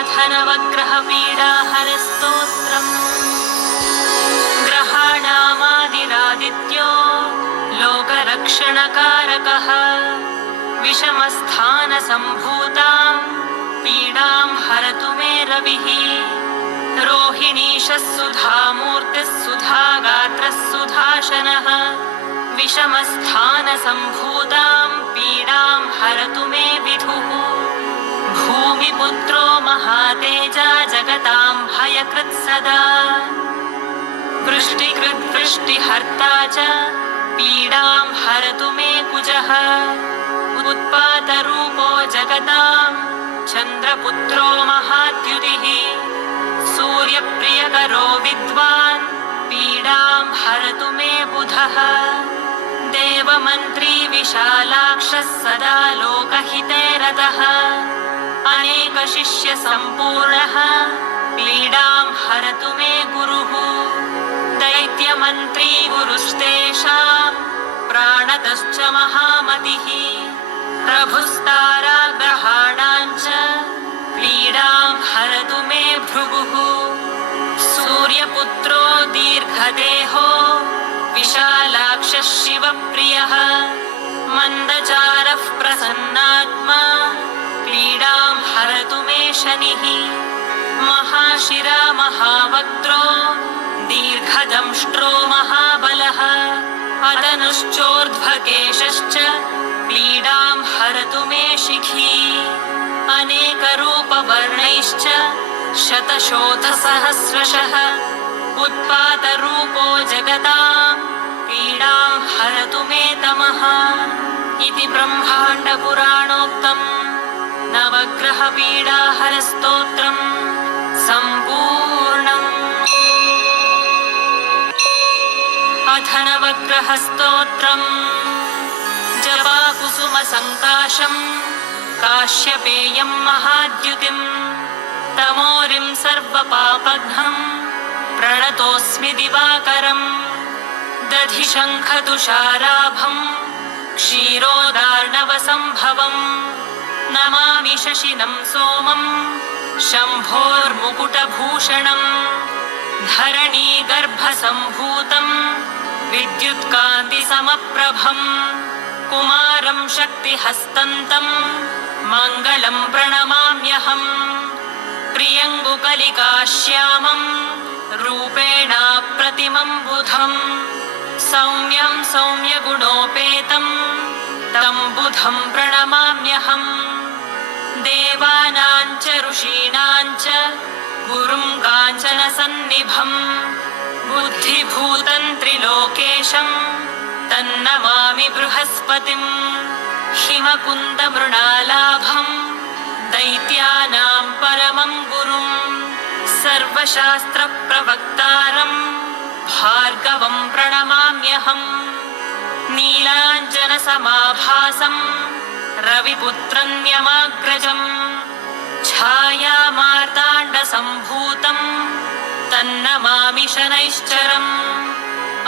अथर्वग्रहपीडाहरस्तोत्रम्। ग्रहाणामादिरादित्यो लोकरक्षणकारकः विषमस्थानसम्भूतां पीडां हरतु मे रविः। रोहिणीशः सुधामूर्तिः सुधागात्रः सुधाशनः विषमस्थानसम्भूतां पीडां हरतु मे विधुः। भूमिपुत्रो महातेजा जगतां भयकृत् सदा वृष्टिकृद्वृष्टिहर्ता च पीडां हरतु मे कुजः। उत्पातरूपो जगतां चन्द्रपुत्रो महाद्युतिः सूर्यप्रियकरो विद्वान् पीडां हरतु मे बुधः। देवमन्त्री विशालाक्षः सदा लोकहिते रतः अनेकशिष्यसम्पूर्णः पीडां हरतु मे गुरुः। दैत्यमन्त्री गुरुस्तेषां प्राणतश्च महामतिः प्रभुस्ताराग्रहाणां च पीडां हरतु मे भृगुः। सूर्यपुत्रो दीर्घदेहो विशालाक्षः शिवप्रियः मन्दचारः प्रसन्नात्मा पीडां हरतु मे शनिः। महाशिरा महावक्त्रो दीर्घदंष्ट्रो महाबलः अतनुश्चोर्ध्वकेशश्च पीडां हरतु मे शिखी। अनेकरूपवर्णैश्च शतशोथसहस्रशः उत्पातरूपो जगतां पीडां हरतु मे तमः। इति ब्रह्माण्डपुराणोक्तम् नवग्रहपीडाहरस्तोत्रम् सम्पूर्णम्। अथ नवग्रहस्तोत्रम्। जपाकुसुमसङ्काशम् काश्यपेयं महाद्युतिम् तमोरिं सर्वपापघ्नम् प्रणतोऽस्मि दिवाकरम्। दधिशङ्खतुषाराभम् क्षीरोदार्णवसम्भवम् नमामि शशिनं सोमम् शम्भोर्मुकुटभूषणम्। धरणीगर्भसम्भूतम् विद्युत्कान्तिसमप्रभम् कुमारं शक्तिहस्तन्तम् मङ्गलं प्रणमाम्यहम्। प्रियङ्गुकलिकाश्यामम् रूपेणाप्रतिमं बुधम् सौम्यं सौम्यगुणोपेतम् तं बुधं प्रणमाम्यहम्। देवानां च ऋषीणां च गुरुं काञ्चनसन्निभम् बुद्धिभूतं त्रिलोकेशम् तन्नमामि बृहस्पतिम्। हिमकुन्दमृणालाभम् दैत्यानां परमं गुरुम् सर्वशास्त्रप्रवक्तारम् भार्गवं प्रणमाम्यहम्। नीलाञ्जनसमाभासम् रविपुत्रन्यमाग्रजम् छायामार्ताण्डसम्भूतम् तन्नमामि शनैश्चरम्।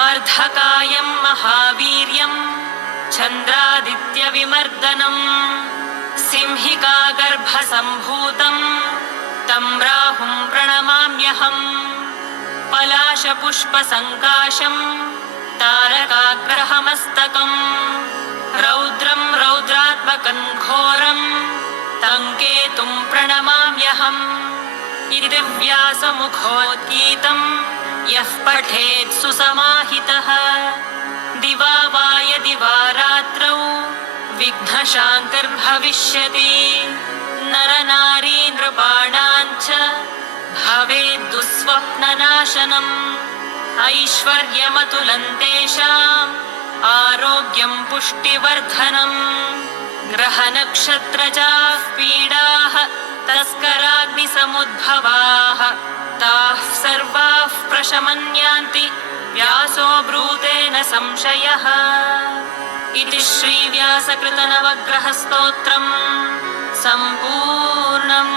अर्धकायं महावीर्यं चन्द्रादित्यविमर्दनम् सिंहिकागर्भसम्भूतम् तं राहुं प्रणमाम्यहम्। पलाशपुष्पसङ्काशम् तारकाग्रहमस्तकम् रौद्रं रौद्रात्मकं घोरम् तं केतुं प्रणमाम्यहम्। इति व्यासमुखोद्गीतम् यः पठेत् सुसमाहितः दिवा वा यदि वा रात्रौ विघ्नशान्तिर्भविष्यति। नरनारी नृपाणां च भवेत् दुःस्वप्ननाशनम्। ऐश्वर्यमतुलं तेषाम् आरोग्यं पुष्टिवर्धनम्। ग्रहनक्षत्रजाः पीडाः तस्कराग्निसमुद्भवाः ताः सर्वाः प्रशमन्यान्ति व्यासो ब्रूतेन संशयः। इति श्रीव्यासकृतनवग्रहस्तोत्रम् सम्पूर्णम्।